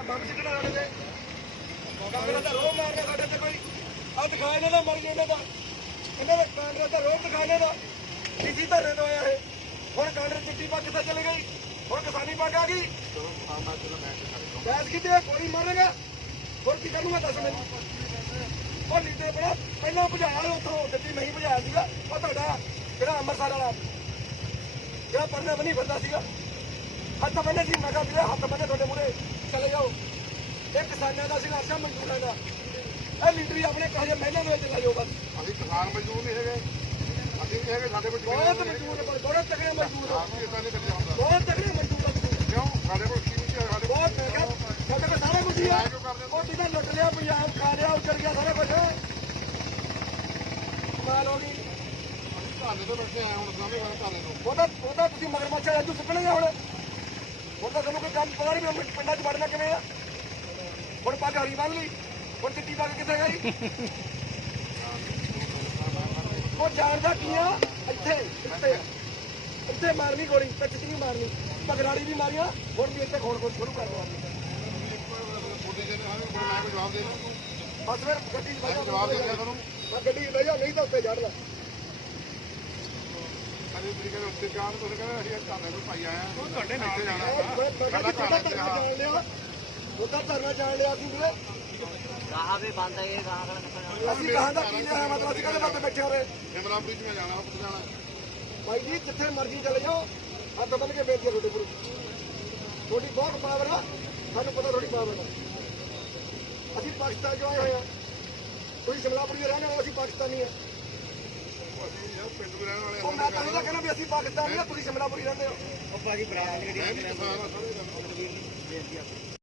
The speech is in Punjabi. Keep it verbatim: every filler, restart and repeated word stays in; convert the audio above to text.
ਬੰਬ ਸਿੱਟਣਾ ਸਾਡੇ ਤੇ ਕਾਂਗਰਸ ਦਾ ਰੋਹ ਮਾਰਨਾ ਸਾਡੇ ਤੇ ਕੋਈ ਆ ਦਿਖਾ ਇਹਨਾਂ ਦਾ ਮਰ ਇਹਨਾਂ ਦਾ ਇਹਨਾਂ ਦਾ ਕਾਂਗਰਸ ਦਾ ਰੋਹ ਦਿਖਾ ਇਹਨਾਂ ਦਾ ਡੀਸੀ ਧਰਨੇ ਤੋਂ ਆਇਆ ਇਹ ਹੁਣ ਕਾਂਗਰਸ ਚਿੱਟੀ ਪੱਗ ਕਿੱਥੇ ਚਲੇ ਗਈ ਹੁਣ ਕਿਸਾਨੀ ਪੱਗ ਆ ਗਈ ਗੈਸ ਕਿਤੇ ਕੋਈ ਮਾਰੇਗਾ ਹੋਰ ਕੀ ਕਰੂੰਗਾ ਦੱਸ ਮੈਨੂੰ ਉਹ ਲੀਡਰ ਬੜਾ ਪਹਿਲਾਂ ਭਜਾਇਆ ਉੱਥੋਂ ਗੱਡੀ ਨਹੀਂ ਭਜਾਇਆ ਸੀਗਾ ਉਹ ਤੁਹਾਡਾ ਜਿਹੜਾ ਅੰਮ੍ਰਿਤਸਰ ਵਾਲਾ ਜਿਹੜਾ ਪਰਨੇ ਬਣੀ ਫਿਰਦਾ ਸੀਗਾ ਹੱਥ ਬੰਨੇ ਸੀ ਮੈਂ ਕਿਹਾ ਵੀਰੇ ਹੱਥ ਬੰਨੇ ਤੁਹਾਡੇ ਮੂਹਰੇ ਚਲੇ ਜਾਓ ਇਹ ਕਿਸਾਨਾਂ ਦਾ ਸੰਘਰਸ਼ ਆ ਮਜ਼ਦੂਰਾਂ ਦਾ ਇਹ ਲੀਡਰ ਵੀ ਆਪਣੇ ਕਹੇ ਮਹਿਲਾਂ ਦੇ ਵਿੱਚ ਲੈ ਜਾਓ ਬਸ ਅਸੀਂ ਕਿਸਾਨ ਮਜ਼ਦੂਰ ਨਹੀਂ ਹੈਗੇ ਅਸੀਂ ਨਹੀਂ ਹੈਗੇ ਸਾਡੇ ਕੋਲ ਬਹੁਤ ਮਜ਼ਦੂਰ ਨੇ ਬਹੁਤ ਤਕੜੇ ਮਜ਼ਦੂਰ ਆ ਬਹੁਤ ਤਕੜੇ ਮਜ਼ਦੂਰ ਆ ਕਿਉਂ ਸਾਡੇ ਕੋਲ ਕੀ ਨਹੀਂ ਸਾਡੇ ਬਹੁਤ ਮੈਂ ਸਾਡੇ ਕੋਲ ਸਾਰਾ ਕੁਝ ਹੀ ਆ ਉਹ ਜਿਹਦਾ ਲੁੱਟ ਲਿਆ ਪੰਜਾਬ ਖਾ ਲਿਆ ਉੱਜੜ ਗਿਆ ਸਾਰਾ ਕੁਝ ਕਮਾਲ ਹੋ ਗਈ ਧਾਨੇ ਤੋਂ ਬੈਠੇ ਆਏ ਹੁਣ ਸਾਹਮਣੇ ਵਾਲੇ ਧਾਨੇ ਤੋਂ ਉਹਦਾ ਉਹਦਾ ਤੁਸੀਂ ਮਗਰਮੱਛ ਰਾਜੂ ਸੁੱਕਣਗੇ ਹੁਣ ਹੁਣ ਤਾਂ ਤੁਹਾਨੂੰ ਕੋਈ ਕੰਮ ਪਤਾ ਨਹੀਂ ਵੀ ਪਿੰਡਾਂ 'ਚ ਵੜਨਾ ਕਿਵੇਂ ਆ ਹੁਣ ਪੱਗ ਹਰੀ ਬੰਨ ਲਈ ਹੁਣ ਚਿੱਟੀ ਪੱਗ ਕਿੱਥੇ ਗਈ ਉਹ ਜਾਣਦਾ ਕੀ ਆ ਇੱਥੇ ਇੱਥੇ ਇੱਥੇ ਮਾਰਨੀ ਗੋਲੀ ਤੇ ਚਿੱਟੀ ਵੀ ਮਾਰਨੀ ਪਗਰਾੜੀ ਵੀ ਮਾਰੀਆਂ ਹੁਣ ਵੀ ਇੱਥੇ ਖੋਲ ਖੋਲ ਸ਼ੁਰੂ ਕਰ ਦਵਾਂ ਜਵਾਬ ਦੇ ਬਸ ਫਿਰ ਗੱਡੀ 'ਚ ਬਹਿ ਜਵਾਬ ਦੇ ਦਿਆ ਤੁਹਾਨੂੰ ਮੈਂ ਗੱਡੀ 'ਚ ਬਹਿ ਜਾ ਨਹੀਂ ਤਾਂ ਉੱਤੇ ਚੜ੍ਹਦਾ ਅਰੇ ਤਰੀਕੇ ਨਾਲ ਉੱਤੇ ਜਾਣ ਤੁਸੀਂ ਕਹਿੰਦੇ ਅਸੀਂ ਧਾਨੇ ਤੋਂ ਭਾਈ ਆਏ ਆ ਤੁਹਾਡੇ ਨਾਲ ਜਾਣਾ ਸਾਡਾ ਧਰਨਾ ਜਾਣ ਲਿਆ ਉਹਦਾ ਧਰਨਾ ਜਾਣ ਲਿਆ ਸੀ ਵੀਰੇ ਕਹਾ ਵੀ ਬੰਦ ਹੈ ਕਹਾ ਕਰ ਅਸੀਂ ਕਹਾਂ ਦਾ ਕੀ ਲਿਆ ਮਤਲਬ ਅਸੀਂ ਕਹਿੰਦੇ ਬੱਤੇ ਬੈਠੇ ਹੋਰੇ ਸਿਮਲਾ ਬ੍ਰਿਜ ਮੈਂ ਜਾਣਾ ਉੱਥੇ ਜਾਣਾ ਭਾਈ ਜੀ ਜਿੱਥੇ ਮਰਜ਼ੀ ਚਲੇ ਜਾਓ ਹੱਥ ਬੰਨ ਕੇ ਬੇਨਤੀ ਤੁਹਾਡੇ ਕੋਲ ਤੁਹਾਡੀ ਬਹੁਤ ਪਾਵਰ ਆ ਸਾਨੂੰ ਪਤਾ ਤੁਹਾਡੀ ਪਾਵਰ ਆ ਅਸੀਂ ਪਾਕਿਸਤਾਨ ਚੋਂ ਆਏ ਹੋਏ ਆ ਤੁਸੀਂ ਸ਼ਿਮਲਾਪੁਰੀ ਦੇ ਰਹਿਣੇ ਹੋ ਅਸੀਂ ਪਾਕਿਸਤਾਨੀ ਆ ਪਿੰਡ ਵੀ ਰਹਿਣ ਵਾਲੇ ਉਹ ਮੈਂ ਤਾਂ ਇਹਦਾ ਕਹਿੰਦਾ ਵੀ ਅਸੀਂ ਪਾਕਿਸਤਾਨੀ ਆ ਤੁਸੀਂ ਸ਼ਿਮਲਾਪੁਰੀ ਰਹਿੰਦੇ ਹੋ ਮੈਂ ਵੀ ਕਿਸਾਨ ਆ ਸਾਰੇ